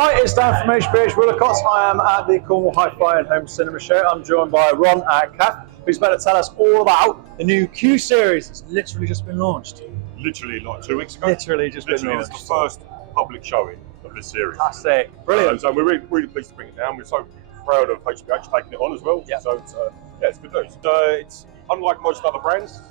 Hi, it's Dan from HBH Willicots. I am at the Cornwall Hi-Fi and Home Cinema Show. I'm joined by Ron at KEF, who's about to tell us all about the new Q Series. It's literally just been launched. Literally like 2 weeks ago. Literally just been launched. It's the first public showing of this series. Fantastic, brilliant. So we're really pleased to bring it down. We're so proud of HBH taking it on as well. Yep. So it's good news. It's unlike most other brands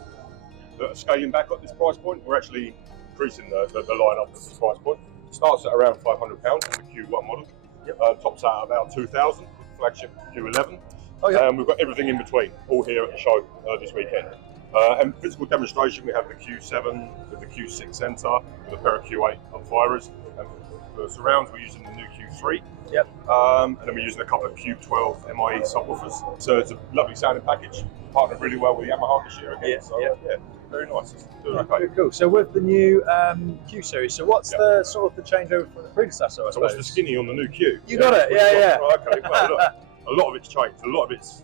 that are scaling back at this price point. We're actually increasing the lineup at this price point. Starts at around £500 for the Q1 model. Yep. Tops out about 2,000 flagship Q11. Oh, yeah. We've got everything in between, all here at the show this weekend. And physical demonstration, we have the Q7 with the Q6 sensor with a pair of Q8 upfirers. And for surrounds, we're using the new Q3. Yep. And then we're using a couple of Q12 MIE subwoofers. So it's a lovely sounding package. Partnered really well with Yamaha this year again. Yeah, very nice. It's doing okay. Cool. So with the new Q Series, so what's the sort of the changeover from the predecessor? I suppose? So what's the skinny on the new Q? You got it. Yeah. Okay. Well, look, a lot of it's changed. A lot of it's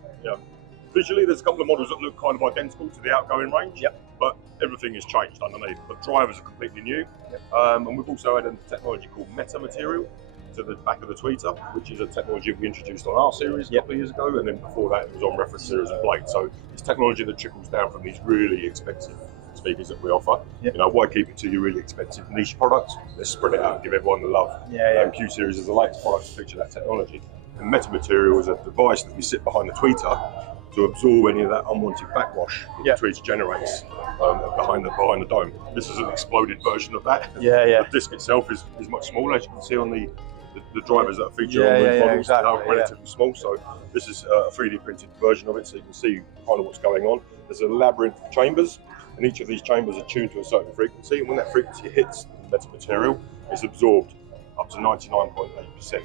visually. There's a couple of models that look kind of identical to the outgoing range. Yep. But everything has changed underneath. The drivers are completely new. Yep. And we've also added a technology called Metamaterial to the back of the tweeter, which is a technology we introduced on our series a couple of years ago, and then before that it was on reference series and Blade. So it's technology that trickles down from these really expensive speakers that we offer. Yep. Why keep it to your really expensive niche products? Let's spread it out and give everyone the love. Q Series is the latest product to feature that technology. And Metamaterial is a device that we sit behind the tweeter to absorb any of that unwanted backwash that the tweeter generates behind the dome. This is an exploded version of that. The disc itself is much smaller, as you can see on the drivers that are featured on the models. Exactly, are relatively small. So this is a 3D printed version of it, so you can see kind of what's going on. There's a labyrinth of chambers, and each of these chambers are tuned to a certain frequency, and when that frequency hits the metamaterial, it's absorbed up to 99.8%.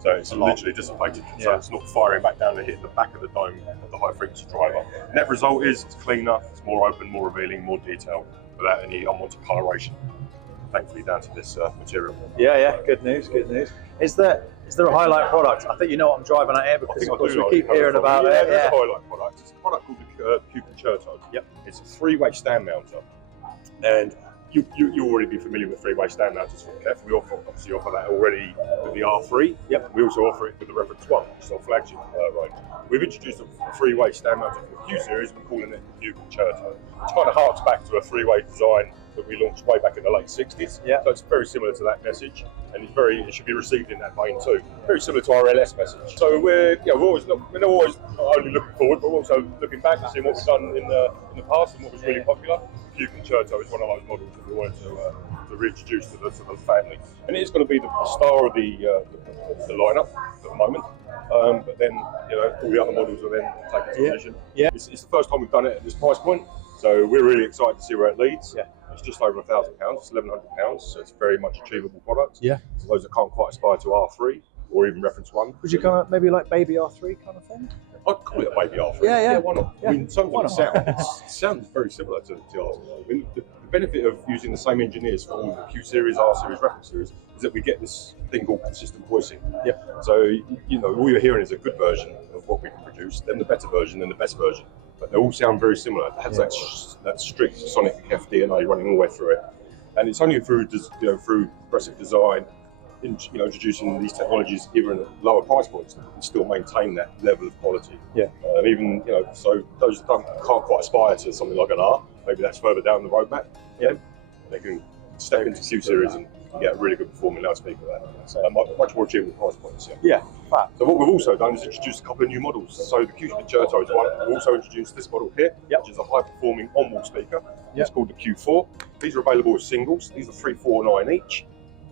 So it's literally dissipated, so it's not firing back down and hitting the back of the dome of the high frequency driver. Net result is it's cleaner, it's more open, more revealing, more detail, without any unwanted coloration. Thankfully down to this material. Good news. Is there a highlight product? I think you know what I'm driving at here, because of course we keep hearing about it. There's a highlight product. It's a product called the Q Concerto. Yep. It's a three-way stand mounter, and you already be familiar with three-way stand mounters from KEF. We obviously offer that already with the R3. Yep. We also offer it with the Reference 1, which is our flagship range. We've introduced a three-way stand mounter for the Q Series. We're calling it the Q Concerto, which kind of harks back to a three-way design that we launched way back in the late 60s. So it's very similar to that message, and it should be received in that vein too. Very similar to our LS message. So we're not always only looking forward, but we're also looking back and seeing what we've done in the past and what was really popular. The Q Concerto is one of those models that we wanted to reintroduce to the family, and it is going to be the star of the lineup at the moment. But then all the other models will then take its position. It's the first time we've done it at this price point, so we're really excited to see where it leads. It's just over £1,000, it's £1,100, so it's very much achievable product. For those that can't quite aspire to R3 or even Reference 1. Would you come up maybe like Baby R3 kind of thing? I'd call it a Baby R3. Why not? I mean, in terms of the sound, it sounds very similar to ours. I mean, the benefit of using the same engineers for all the Q Series, R Series, Reference Series is that we get this thing called consistent voicing. So, all you're hearing is a good version of what we can produce, then the better version, then the best version. But they all sound very similar. It has that strict sonic KEF DNA running all the way through it. And it's only through progressive design, introducing these technologies even at lower price points, that we can still maintain that level of quality. So those that can't quite aspire to something like an R, maybe that's further down the roadmap. They can step into Q Series and get a really good performing loudspeaker there. So much more achievable price points. So what we've also done is introduced a couple of new models. So the Q Concerto is one. We've also introduced this model here, which is a high-performing on-wall speaker. It's called the Q4. These are available as singles. These are 349 each.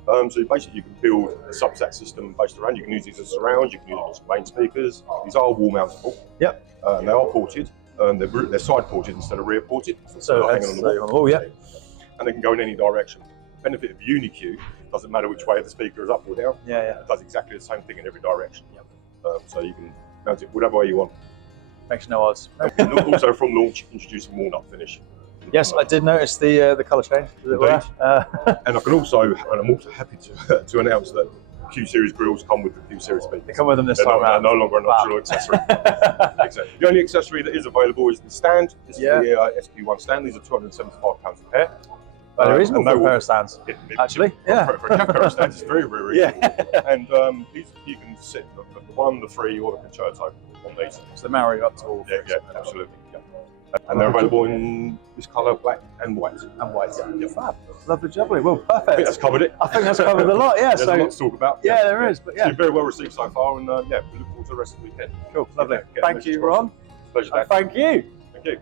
So basically you can build a subset system based around. You can use these as surrounds, you can use them as main speakers. These are wall mountable. They are ported. They're side ported instead of rear ported. So they're hanging on the wall. And they can go in any direction. The benefit of Uni-Q, doesn't matter which way the speaker is up or down. It does exactly the same thing in every direction. So you can mount it whatever way you want. Makes no odds. And also from launch, introducing walnut finish. Yes, I did notice the colour change. And I'm also happy to announce that Q Series grills come with the Q Series speakers. They come with them this time around. They're no longer an optional accessory. Exactly. The only accessory that is available is the stand. This is the SQ1 stand. These are £275 a pair. Well, they're reasonable and for a pair of stands, actually. Yeah. For a KEF pair of stands, it's very, very reasonable. Yeah. And you can sit the 1, the 3, or the concerto on these. So the marry up to all. Yeah, absolutely. Yeah. And they're available in this colour, black and white. And white. Yeah. Fab. Lovely, jubbly. Well, perfect. I think that's covered it. I think that's covered a lot. Yeah. There's a lot to talk about. Yeah, there is. But It's been very well received so far, and yeah, we look forward to the rest of the weekend. Cool. Lovely. Get Thank you, Ron. Pleasure. Thank you. Thank you.